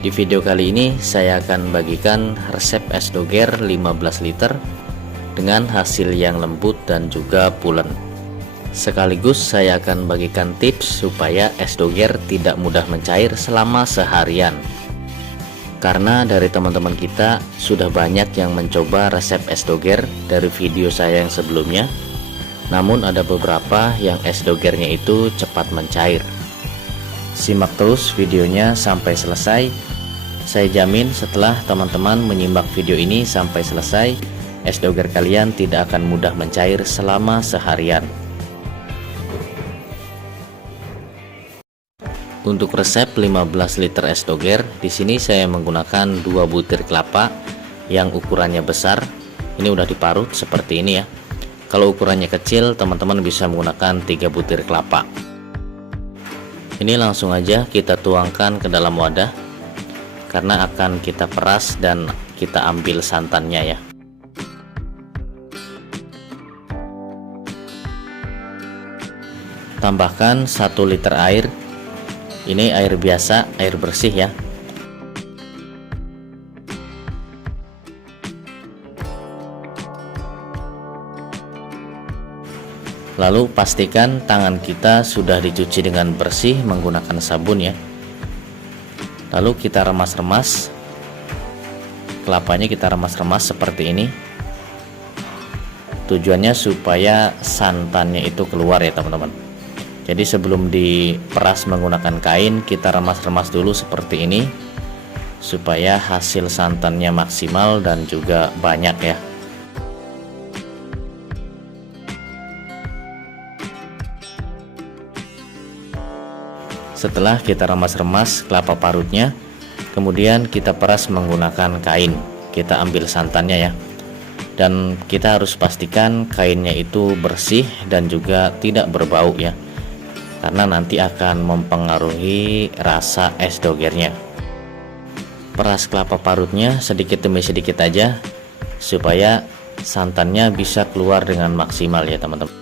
Di video kali ini saya akan bagikan resep es doger 15 liter dengan hasil yang lembut dan juga pulen. Sekaligus saya akan bagikan tips supaya es doger tidak mudah mencair selama seharian. Karena dari teman-teman kita sudah banyak yang mencoba resep es doger dari video saya yang sebelumnya. Namun ada beberapa yang es dogernya itu cepat mencair. Simak terus videonya sampai selesai. Saya jamin setelah teman-teman menyimak video ini sampai selesai, es doger kalian tidak akan mudah mencair selama seharian. Untuk resep 15 liter es doger, di sini saya menggunakan 2 butir kelapa yang ukurannya besar. Ini udah diparut seperti ini ya. Kalau ukurannya kecil, teman-teman bisa menggunakan 3 butir kelapa. Ini langsung aja kita tuangkan ke dalam wadah, karena akan kita peras dan kita ambil santannya ya. Tambahkan 1 liter air. Ini air biasa, air bersih ya. Lalu pastikan tangan kita sudah dicuci dengan bersih menggunakan sabun ya. Lalu kita remas-remas kelapanya, kita remas-remas seperti ini. Tujuannya supaya santannya itu keluar ya teman-teman. Jadi sebelum diperas menggunakan kain, kita remas-remas dulu seperti ini supaya hasil santannya maksimal dan juga banyak ya. Setelah kita remas-remas kelapa parutnya, kemudian kita peras menggunakan kain. Kita ambil santannya ya. Dan kita harus pastikan kainnya itu bersih dan juga tidak berbau ya. Karena nanti akan mempengaruhi rasa es dogernya. Peras kelapa parutnya sedikit demi sedikit aja supaya santannya bisa keluar dengan maksimal ya teman-teman.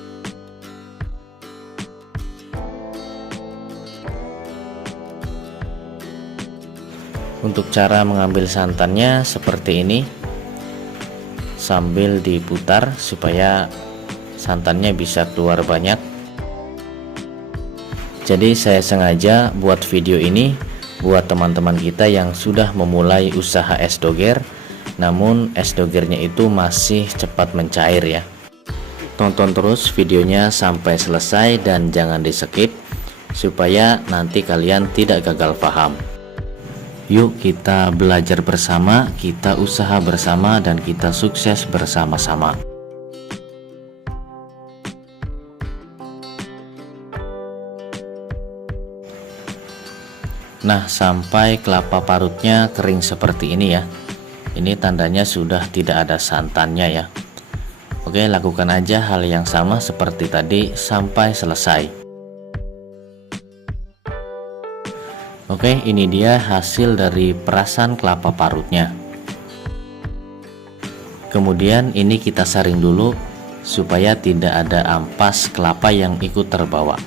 Untuk cara mengambil santannya seperti ini, sambil diputar supaya santannya bisa keluar banyak. Jadi saya sengaja buat video ini buat teman-teman kita yang sudah memulai usaha es doger, namun es dogernya itu masih cepat mencair ya. Tonton terus videonya sampai selesai dan jangan di skip supaya nanti kalian tidak gagal paham. Yuk kita belajar bersama, kita usaha bersama, dan kita sukses bersama-sama. Nah, sampai kelapa parutnya kering seperti ini ya. Ini tandanya sudah tidak ada santannya ya. Oke, lakukan aja hal yang sama seperti tadi sampai selesai. Oke, ini dia hasil dari perasan kelapa parutnya. Kemudian ini kita saring dulu supaya tidak ada ampas kelapa yang ikut terbawa.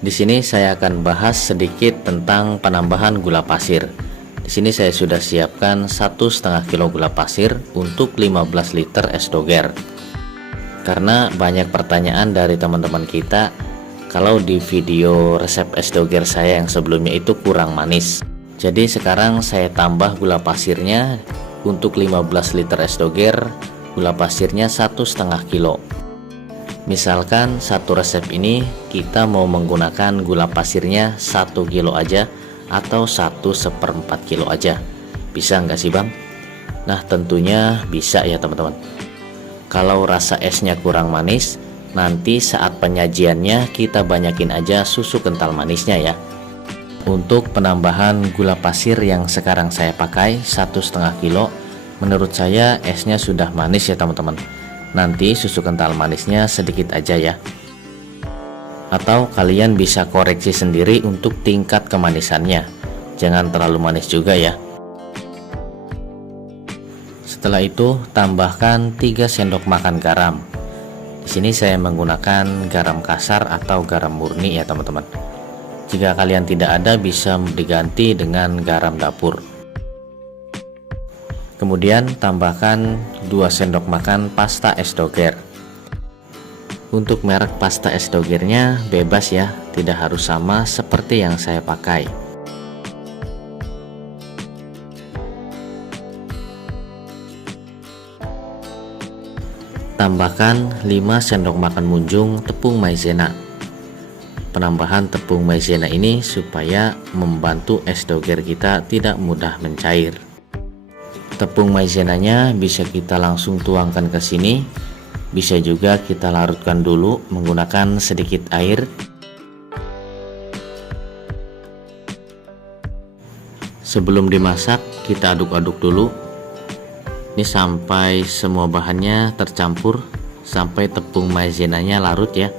Di sini saya akan bahas sedikit tentang penambahan gula pasir. Di sini saya sudah siapkan 1,5 kilo gula pasir untuk 15 liter es doger. Karena banyak pertanyaan dari teman-teman kita kalau di video resep es doger saya yang sebelumnya itu kurang manis. Jadi sekarang saya tambah gula pasirnya. Untuk 15 liter es doger, gula pasirnya 1,5 kilo. Misalkan satu resep ini kita mau menggunakan gula pasirnya 1 kilo aja atau 1/4 kilo aja. Bisa nggak sih bang? Nah tentunya bisa ya teman-teman. Kalau rasa esnya kurang manis, nanti saat penyajiannya kita banyakin aja susu kental manisnya ya. Untuk penambahan gula pasir yang sekarang saya pakai 1,5 kilo, menurut saya esnya sudah manis ya teman-teman. Nanti susu kental manisnya sedikit aja ya. Atau kalian bisa koreksi sendiri untuk tingkat kemanisannya. Jangan terlalu manis juga ya. Setelah itu tambahkan 3 sendok makan garam. Di sini saya menggunakan garam kasar atau garam murni ya teman-teman. Jika kalian tidak ada, bisa diganti dengan garam dapur. Kemudian tambahkan 2 sendok makan pasta es doger. Untuk merek pasta es dogernya bebas ya, tidak harus sama seperti yang saya pakai. Tambahkan 5 sendok makan munjung tepung maizena. Penambahan tepung maizena ini supaya membantu es doger kita tidak mudah mencair. Tepung maizenanya bisa kita langsung tuangkan ke sini, bisa juga kita larutkan dulu menggunakan sedikit air. Sebelum dimasak, kita aduk-aduk dulu. Ini sampai semua bahannya tercampur, sampai tepung maizenanya larut ya.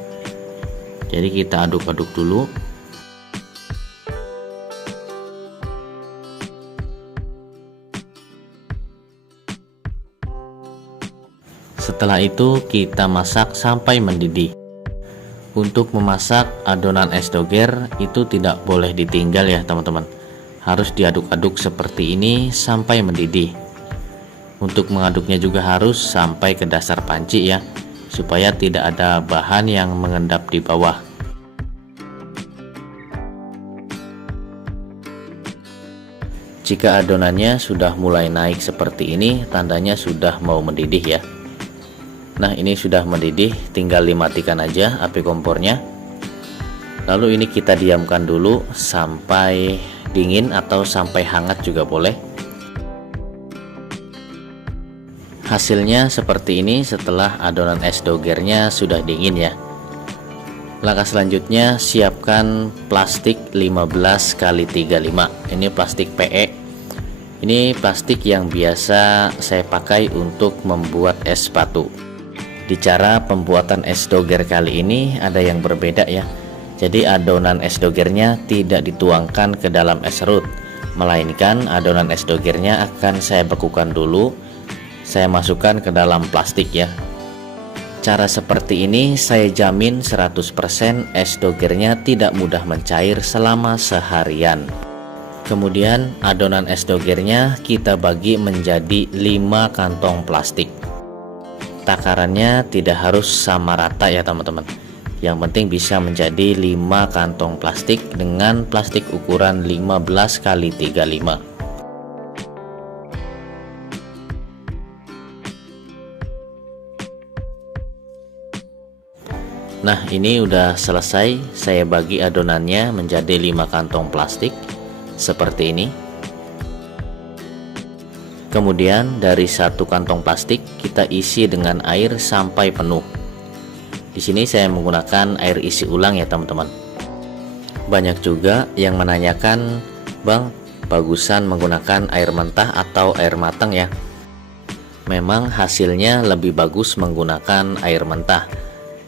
Jadi kita aduk-aduk dulu. Setelah itu kita masak sampai mendidih. Untuk memasak adonan es doger itu tidak boleh ditinggal ya teman-teman. Harus diaduk-aduk seperti ini sampai mendidih. Untuk mengaduknya juga harus sampai ke dasar panci ya, supaya tidak ada bahan yang mengendap di bawah. Jika adonannya sudah mulai naik seperti ini, tandanya sudah mau mendidih ya. Nah, ini sudah mendidih, tinggal dimatikan aja api kompornya. Lalu ini kita diamkan dulu sampai dingin atau sampai hangat juga boleh. Hasilnya seperti ini setelah adonan es dogernya sudah dingin ya. Langkah selanjutnya, siapkan plastik 15x35. Ini plastik PE. Ini plastik yang biasa saya pakai untuk membuat es batu. Di cara pembuatan es doger kali ini ada yang berbeda ya. Jadi adonan es dogernya tidak dituangkan ke dalam es serut, melainkan adonan es dogernya akan saya bekukan dulu. Saya masukkan ke dalam plastik ya. Cara seperti ini saya jamin 100% es dogernya tidak mudah mencair selama seharian. Kemudian adonan es dogernya kita bagi menjadi 5 kantong plastik. Takarannya tidak harus sama rata ya teman-teman. Yang penting bisa menjadi 5 kantong plastik dengan plastik ukuran 15x35. Nah, ini udah selesai. Saya bagi adonannya menjadi 5 kantong plastik seperti ini. Kemudian dari 1 kantong plastik kita isi dengan air sampai penuh. Di sini saya menggunakan air isi ulang ya teman-teman. Banyak juga yang menanyakan, "Bang, bagusan menggunakan air mentah atau air matang ya?" Memang hasilnya lebih bagus menggunakan air mentah.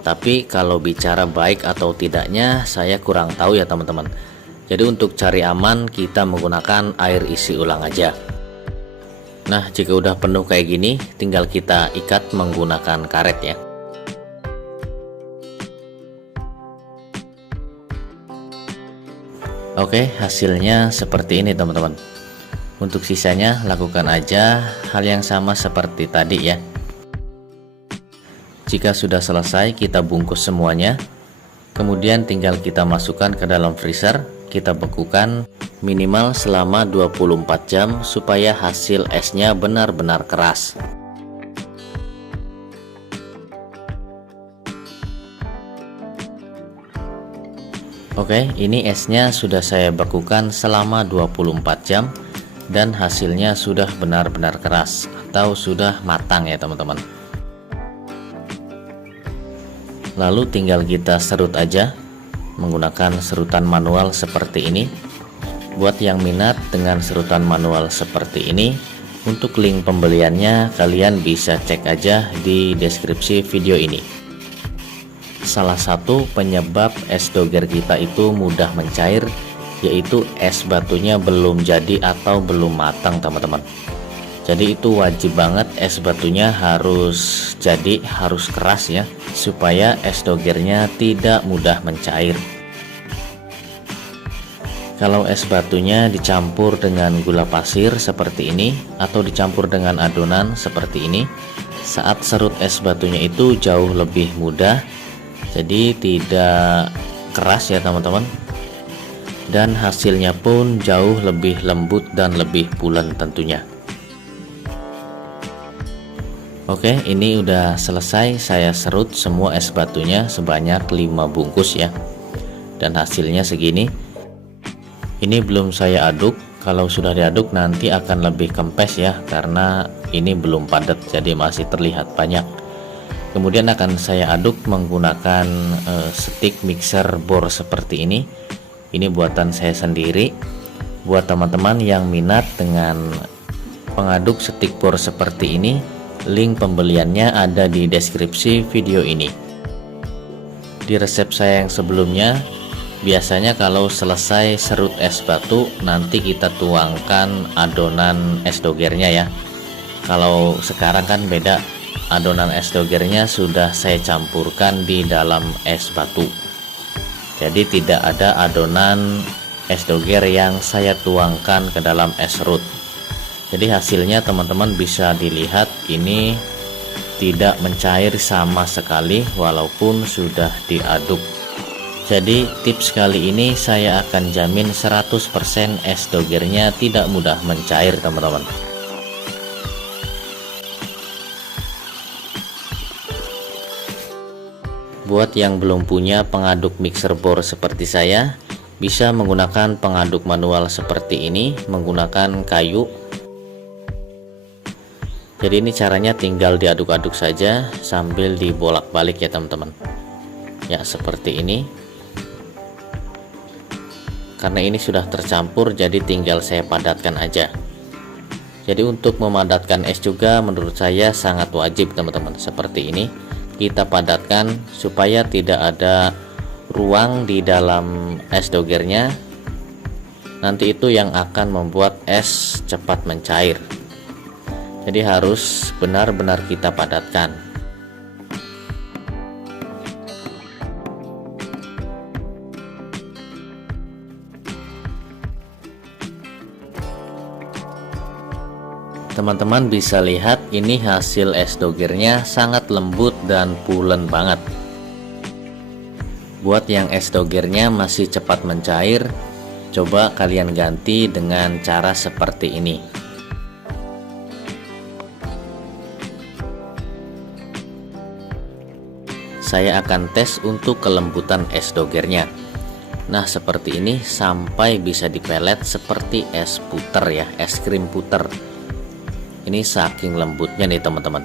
Tapi kalau bicara baik atau tidaknya saya kurang tahu ya teman-teman. Jadi untuk cari aman kita menggunakan air isi ulang aja. Nah, jika udah penuh kayak gini, tinggal kita ikat menggunakan karet ya. Oke, hasilnya seperti ini teman-teman. Untuk sisanya lakukan aja hal yang sama seperti tadi ya. Jika sudah selesai, kita bungkus semuanya. Kemudian tinggal kita masukkan ke dalam freezer. Kita bekukan minimal selama 24 jam supaya hasil esnya benar-benar keras. Oke, ini esnya sudah saya bekukan selama 24 jam dan hasilnya sudah benar-benar keras atau sudah matang ya teman-teman. Lalu tinggal kita serut aja menggunakan serutan manual seperti ini. Buat yang minat dengan serutan manual seperti ini, untuk link pembeliannya kalian bisa cek aja di deskripsi video ini. Salah satu penyebab es doger kita itu mudah mencair yaitu es batunya belum jadi atau belum matang teman-teman. Jadi itu wajib banget es batunya harus harus keras ya, supaya es dogernya tidak mudah mencair. Kalau es batunya dicampur dengan gula pasir seperti ini atau dicampur dengan adonan seperti ini, saat serut es batunya itu jauh lebih mudah, jadi tidak keras ya teman-teman, dan hasilnya pun jauh lebih lembut dan lebih pulen tentunya. Oke, ini udah selesai saya serut semua es batunya sebanyak 5 bungkus ya, dan hasilnya segini. Ini belum saya aduk, kalau sudah diaduk nanti akan lebih kempes ya, karena ini belum padat jadi masih terlihat banyak. Kemudian akan saya aduk menggunakan stick mixer bor seperti ini. Ini buatan saya sendiri. Buat teman-teman yang minat dengan pengaduk stick bor seperti ini, link pembeliannya ada di deskripsi video ini. Di resep saya yang sebelumnya, biasanya kalau selesai serut es batu nanti kita tuangkan adonan es dogernya ya. Kalau sekarang kan beda, adonan es dogernya sudah saya campurkan di dalam es batu. Jadi tidak ada adonan es doger yang saya tuangkan ke dalam es serut. Jadi hasilnya teman-teman bisa dilihat ini tidak mencair sama sekali walaupun sudah diaduk. Jadi tips kali ini saya akan jamin 100% es dogernya tidak mudah mencair teman-teman. Buat yang belum punya pengaduk mixer bor seperti saya, bisa menggunakan pengaduk manual seperti ini menggunakan kayu. Jadi ini caranya tinggal diaduk-aduk saja sambil dibolak-balik ya teman-teman. Ya seperti ini. Karena ini sudah tercampur jadi tinggal saya padatkan aja. Jadi untuk memadatkan es juga menurut saya sangat wajib teman-teman. Seperti ini kita padatkan supaya tidak ada ruang di dalam es dogernya. Nanti itu yang akan membuat es cepat mencair. Jadi harus benar-benar kita padatkan. Teman-teman bisa lihat ini hasil es dogernya sangat lembut dan pulen banget. Buat yang es dogernya masih cepat mencair, coba kalian ganti dengan cara seperti ini. Saya akan tes untuk kelembutan es dogernya. Nah seperti ini sampai bisa dipelet seperti es puter ya, es krim puter. Ini saking lembutnya nih teman-teman.